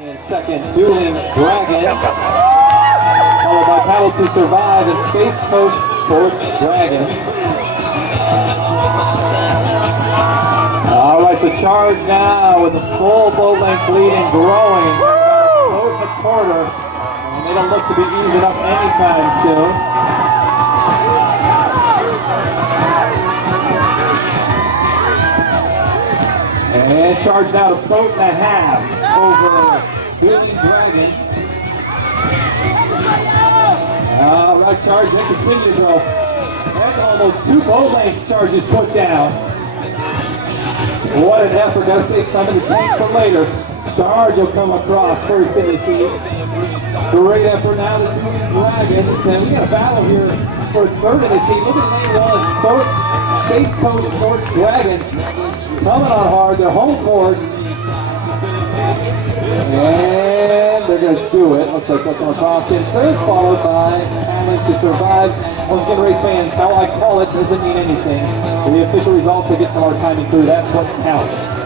In second, Dueling Dragons, followed by Paddle to Survive and Space Coast Sports Dragons. All right, so C.H.A.R.G.E now with the full boat length lead and growing. Boat in the quarter, and they don't look to be easing up anytime soon. And C.H.A.R.G.E now to boat and a half over Dueling Dragons. All right, C.H.A.R.G.E they continue to go. That's almost 2 boat lengths C.H.A.R.G.E has put down. What an effort. Gotta save some of the tank for later. C.H.A.R.G.E will come across first in this heat. Great effort now to the Dueling Dragons. And we got a battle here for third in this heat. Look at lane 1. Space Coast Sports Dragons coming on hard. Their home course. And they're going to do it. Looks like they'll come across in third, followed by Paddle to Survive. Once again, race fans, how I call it doesn't mean anything. The official results they get from our timing crew, that's what counts.